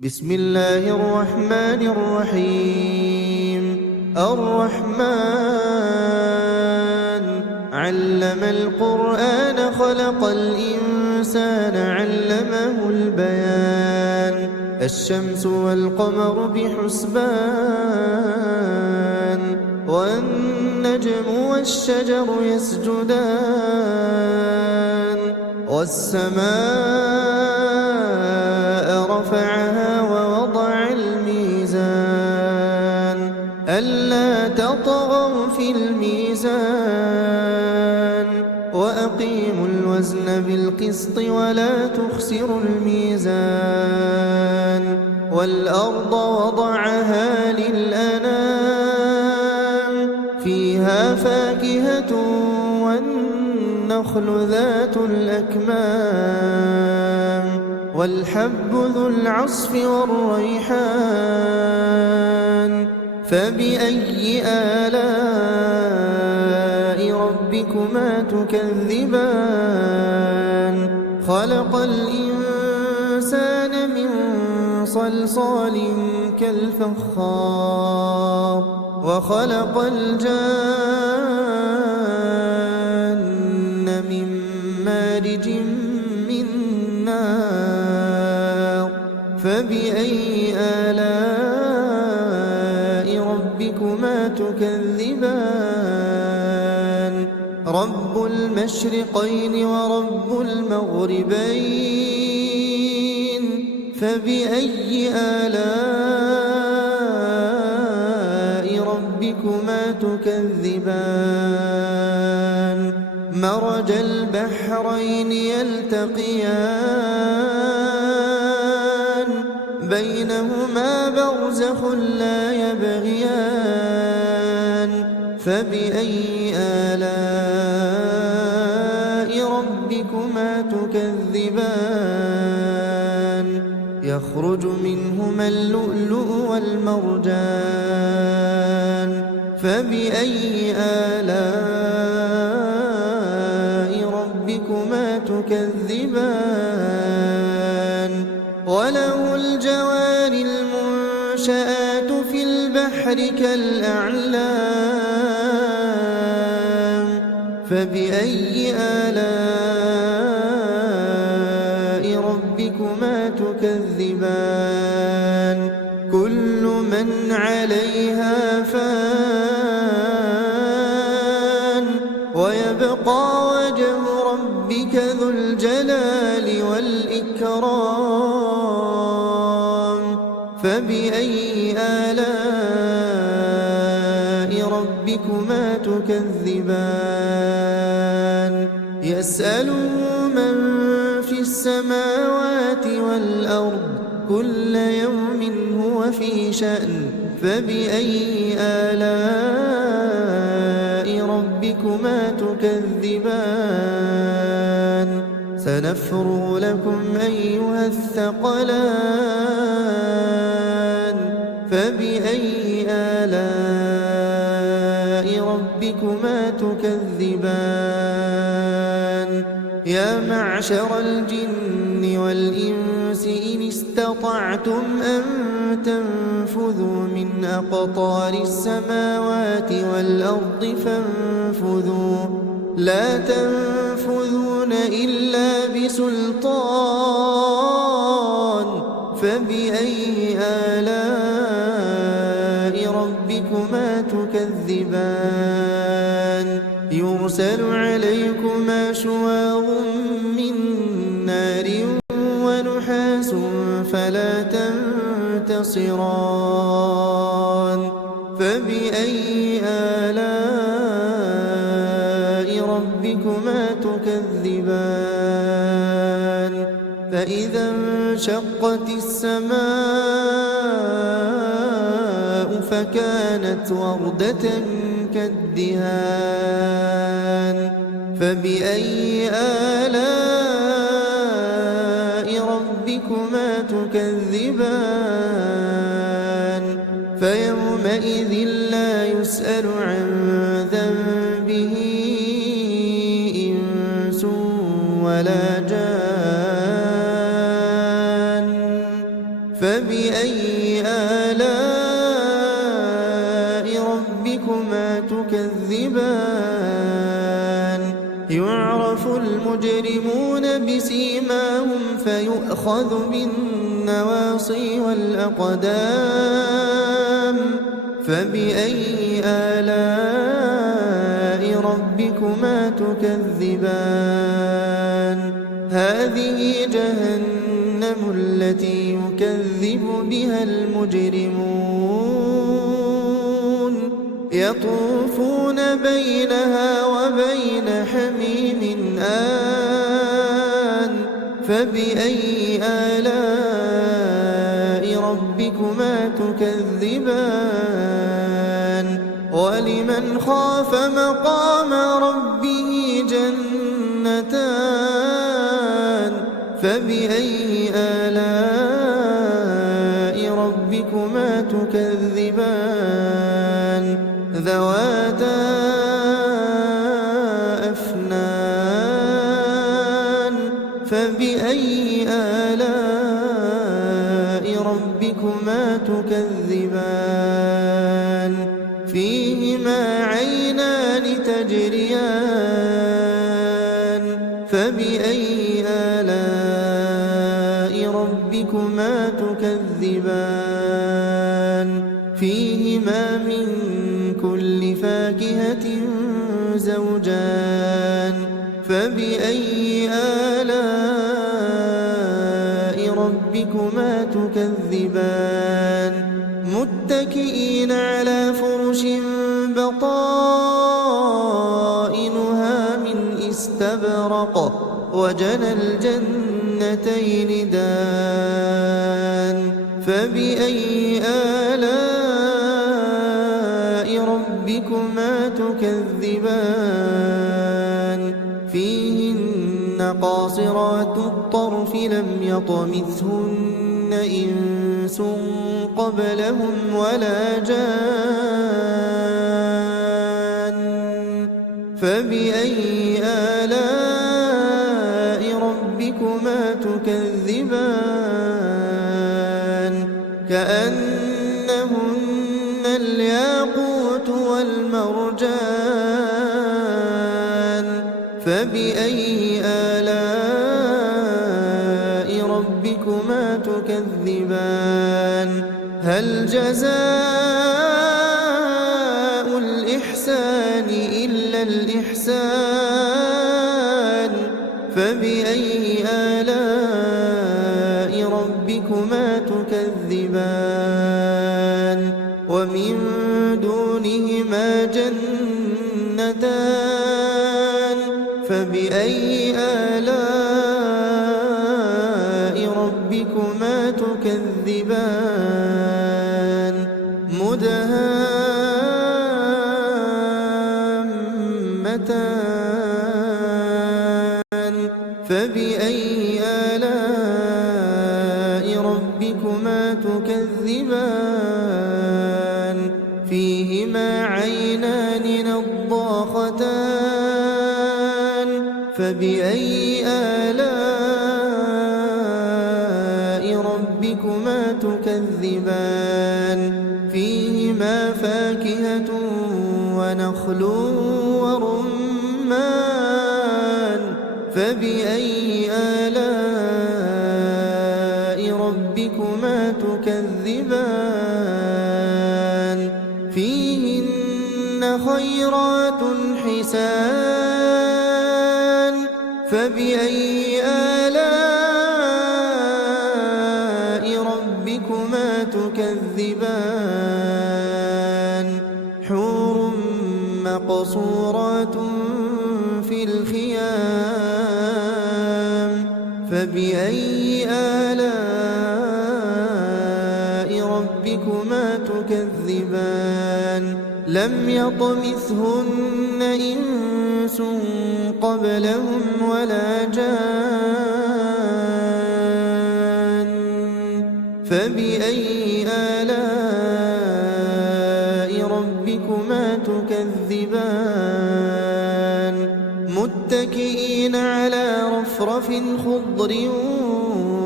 بسم الله الرحمن الرحيم. الرحمن علم القرآن خلق الإنسان علمه البيان. الشمس والقمر بحسبان والنجم والشجر يسجدان والسماء رفعها ووضع الميزان ألا تطغوا في الميزان وأقيموا الوزن بالقسط ولا تخسروا الميزان والأرض وضعها للأنام فيها فاكهة والنخل ذات الأكمام والحب ذو العصف والريحان فبأي آلاء ربكما تكذبان خلق الإنسان من صلصال كالفخار وخلق الجان من مارج من نار فبأي آلاء ربكما تكذبان رب المشرقين ورب المغربين فبأي آلاء ربكما تكذبان مرج البحرين يلتقيان بينهما برزخ لا يبغيان فبأي آلاء ربكما تكذبان يخرج منهما اللؤلؤ والمرجان فبأي آلاء ربكما تكذبان وله الجوار المنشآت في البحر كالأعلام فبأي آلاء ربكما تكذبان كل من عليها فان ويبقى وجه ربك ذو الجلال والإكرام فبأي آلاء ربكما تكذبان يسأله من في السماوات والأرض كل يوم هو في شأن فبأي آلاء ربكما تكذبان سنفرغ لكم أيها الثقلان فبأي آلاء ربكما تكذبان يا معشر الجن والإنس إن استطعتم أن تنفذوا من أقطار السماوات والأرض فانفذوا لا تنفذون إلا بسلطان فبأي آلاء ربكما تكذبان يرسل عليكما شواظ من نار ونحاس فلا تنتصران فبأي آلاء ربكما تكذبان فإذا انشقت السماء فكانت وردة كالدهان فبأي آلاء ربكما تكذبان فيومئذ لا يسأل عن ذنبه إنس ولا جان فبأي آلاء ربكما تكذبان يعرف المجرمون بسيماهم فيؤخذ بالنواصي والأقدام فبأي آلاء ربكما تكذبان هذه جهنم التي يكذب بها المجرمون يطوفون بينها وبين حميم آن فبأي آلاء ربكما تكذبان ولمن خاف مقام ربه جنتان فبأي آلاء ربكما تكذبان ذواتا أفنان فبأي آلاء ربكما تكذبان فيهما عينان تجريان فبأي آلاء ربكما تكذبان فيهما من كل فاكهة زوجان فبأي آلاء ربكما تكذبان متكئين على فرش بطائنها من استبرق وجنى الجنتين دان فبأي آلاء ربكما تكذبان فيهن قاصرات الطرف لم يطمثهن إنس قبلهم ولا جان فبأي آلاء ربكما تكذبان كأنهن الياقوت والمرجان فبأي آلاء ربكما تكذبان هل جزاء الإحسان إلا الإحسان فبأي آلاء ربكما تكذبان ومن دونهما جنتان فبأي آلاء ربكما تكذبان مدهامتان فبأي آلاء ربكما تكذبان فيهما عينان نضاختان فبأي آلاء ربكما تكذبان فيهما فاكهة ونخل ورمان فبأي آلاء ربكما تكذبان فيهن خيرات حسان فبأي آلاء ربكما تكذبان حور مقصورات في الخيام فبأي آلاء ربكما تكذبان لم يطمثهن إنس قبلهم ولا جان فبأي آلاء ربكما تكذبان متكئين على رفرف خضر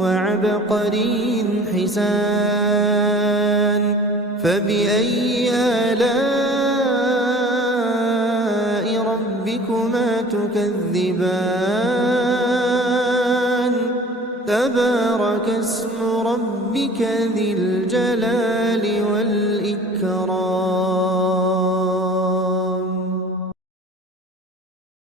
وعبقري حسان فبأي آلاء ربكما تكذبان تبارك اسم ربك ذي الجلال والإكرام